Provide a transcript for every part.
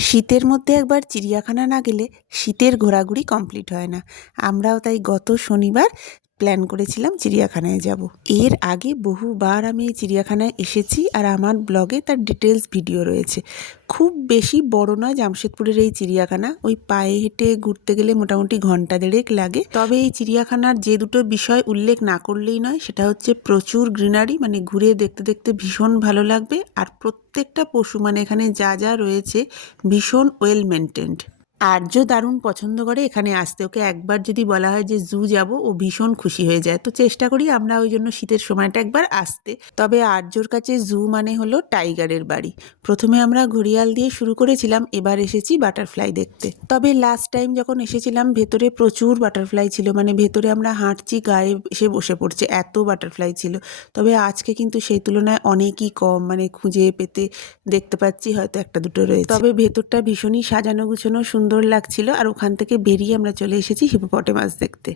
শীতের মধ্যে একবার চিড়িয়াখানা না গেলে শীতের ঘোরাঘুরি কমপ্লিট হয় না। আমরাও তাই গত শনিবার প্ল্যান করেছিলাম চিড়িয়াখানায় যাব। এর আগে বহুবার আমি চিড়িয়াখানায় এসেছি আর আমার ব্লগে তার ডিটেলস ভিডিও রয়েছে। খুব বেশি বড় নয় জামশেদপুরের এই চিড়িয়াখানা। ওই পায়ে হেঁটে ঘুরতে গেলে মোটামুটি ঘণ্টা দেড়েক লাগে। তবে এই চিড়িয়াখানার যে দুটো বিষয় উল্লেখ না করলেই নয়, সেটা হচ্ছে প্রচুর গ্রিনারি মানে ঘুরে দেখতে দেখতে ভীষণ ভালো লাগবে। আর প্রত্যেকটা পশু মানে এখানে যা যা রয়েছে, ভীষণ ওয়েল মেনটেন্ড আর্য দারুণ পছন্দ করে, এখানে আসতে ওকে একবার যদি বলা হয় যে জু যাব, ও ভীষণ খুশি হয়ে যায়। তো চেষ্টা করি আমরা ওই জন্য শীতের সময়টা একবার আসতে। তবে আর্যর কাছে জু মানে হলো টাইগারের বাড়ি। প্রথমে আমরা ঘড়িয়াল দিয়ে শুরু করেছিলাম, এবার এসেছি বাটারফ্লাই দেখতে। তবে লাস্ট টাইম যখন এসেছিলাম, ভেতরে প্রচুর বাটারফ্লাই ছিল মানে ভেতরে আমরা হাঁটছি, গায়ে এসে বসে পড়ছে, এত বাটারফ্লাই ছিল। তবে আজকে কিন্তু সেই তুলনায় অনেকই কম মানে খুঁজে পেতে দেখতে পাচ্ছি, হয়তো একটা দুটো রয়েছে। তবে ভেতরটা ভীষণই সাজানো গুছানো সুন্দর লাগছিল আর ওখান থেকে বেরিয়ে আমরা চলে এসেছি হিপোপটেমাস দেখতে।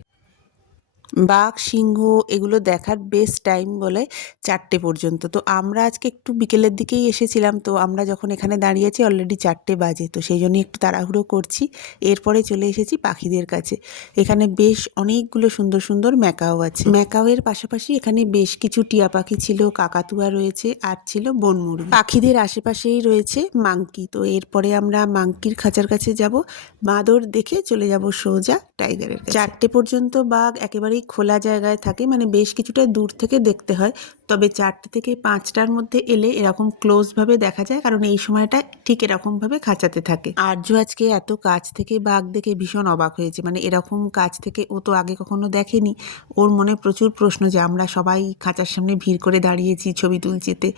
বাঘ, সিংহ এগুলো দেখার বেস্ট টাইম বলে চারটে পর্যন্ত। তো আমরা আজকে একটু বিকেলের দিকেই এসেছিলাম। তো আমরা যখন এখানে দাঁড়িয়েছি অলরেডি চারটে বাজে। তো সেই জন্যই একটু তাড়াহুড়ো করছি। এরপরে চলে এসেছি পাখিদের কাছে। এখানে বেশ অনেকগুলো সুন্দর সুন্দর ম্যাকাও আছে। ম্যাকাওয়ের পাশাপাশি এখানে বেশ কিছু টিয়া পাখি ছিল, কাকাতুয়া রয়েছে, আর ছিল বনমুরগি পাখিদের আশেপাশেই রয়েছে মাংকি। তো এরপরে আমরা মাংকির খাঁচার কাছে যাব। বাঁদর দেখে চলে যাব সোজা। টাইগারের। চারটে পর্যন্ত বাঘ একেবারেই খোলা জায়গায় থাকে মানে বেশ কিছুটা দূর থেকে দেখতে হয়। তবে চারটে থেকে পাঁচটার মধ্যে এলে এরকম ক্লোজভাবে দেখা যায়, কারণ এই সময়টা ঠিক এরকমভাবে খাঁচাতে থাকে। আর্য আজকে এত কাছ থেকে বাঘ দেখে ভীষণ অবাক হয়েছে মানে এরকম কাছ থেকে ও তো আগে কখনো দেখেনি। ওর মনে প্রচুর প্রশ্ন যে, আমরা সবাই খাঁচার সামনে ভিড় করে দাঁড়িয়েছি ছবি তুলছিতে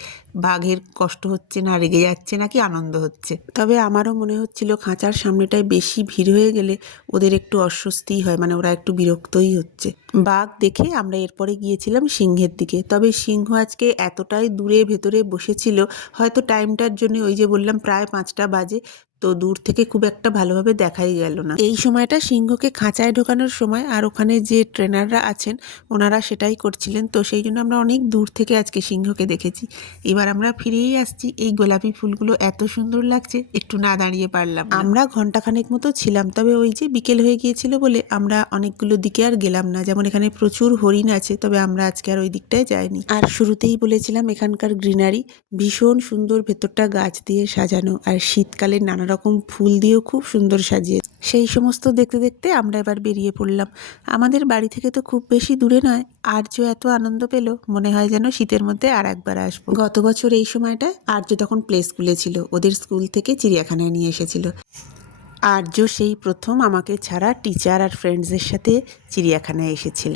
বাঘের কষ্ট হচ্ছে না, রেগে যাচ্ছে নাকি আনন্দ হচ্ছে। তবে আমারও মনে হচ্ছিল খাঁচার সামনেটায় বেশি ভিড় হয়ে গেলে ওদের একটু অস্বস্তি হয় মানে ওরা একটু বিরক্তই হচ্ছে। বাঘ দেখে আমরা এরপরে গিয়েছিলাম সিংহের দিকে, তবে সিংহ আজকে এতটাই দূরে ভেতরে বসেছিল, হয়তো টাইমটার জন্য ওই যে বললাম প্রায় পাঁচটা বাজে তো দূর থেকে খুব একটা ভালোভাবে দেখাই গেল না। এই সময়টা সিংহকে খাঁচায় ঢোকানোর সময় আর ওখানে যে ট্রেনাররা আছেন, ওনারা সেটাই করছিলেন। তো সেই জন্য আমরা অনেক দূর থেকে আজকে সিংহকে দেখেছি। এবার আমরা ফিরেই আসছি। এই গোলাপি ফুলগুলো এত সুন্দর লাগছে, একটু না দাঁড়িয়ে পারলাম আমরা ঘন্টাখানেক মতো ছিলাম, তবে ওই যে বিকেল হয়ে গিয়েছিল বলে আমরা অনেকগুলো দিকে আর গেলাম না। যেমন এখানে প্রচুর হরিণ আছে, তবে আমরা আজকে আর ওই দিকটায় যাইনি। আর শুরুতেই বলেছিলাম এখানকার গ্রিনারি, ভীষণ সুন্দর ভেতরটা গাছ দিয়ে সাজানো। আর শীতকালে নানা রকম ফুল দিয়েও খুব সুন্দর সাজিয়ে সেই সমস্ত দেখতে দেখতে আমরা এবার বেরিয়ে পড়লাম। আমাদের বাড়ি থেকে তো খুব বেশি দূরে নয়। আর্য এত আনন্দ পেল, মনে হয় যেন শীতের মধ্যে আর একবার আসব। গত বছর এই সময়টায় আর্য তখন প্লে স্কুলে ছিল। ওদের স্কুল থেকে চিড়িয়াখানায় নিয়ে এসেছিল। আর্য সেই প্রথম আমাকে ছাড়া টিচার আর ফ্রেন্ডসদের সাথে চিড়িয়াখানায় এসেছিল।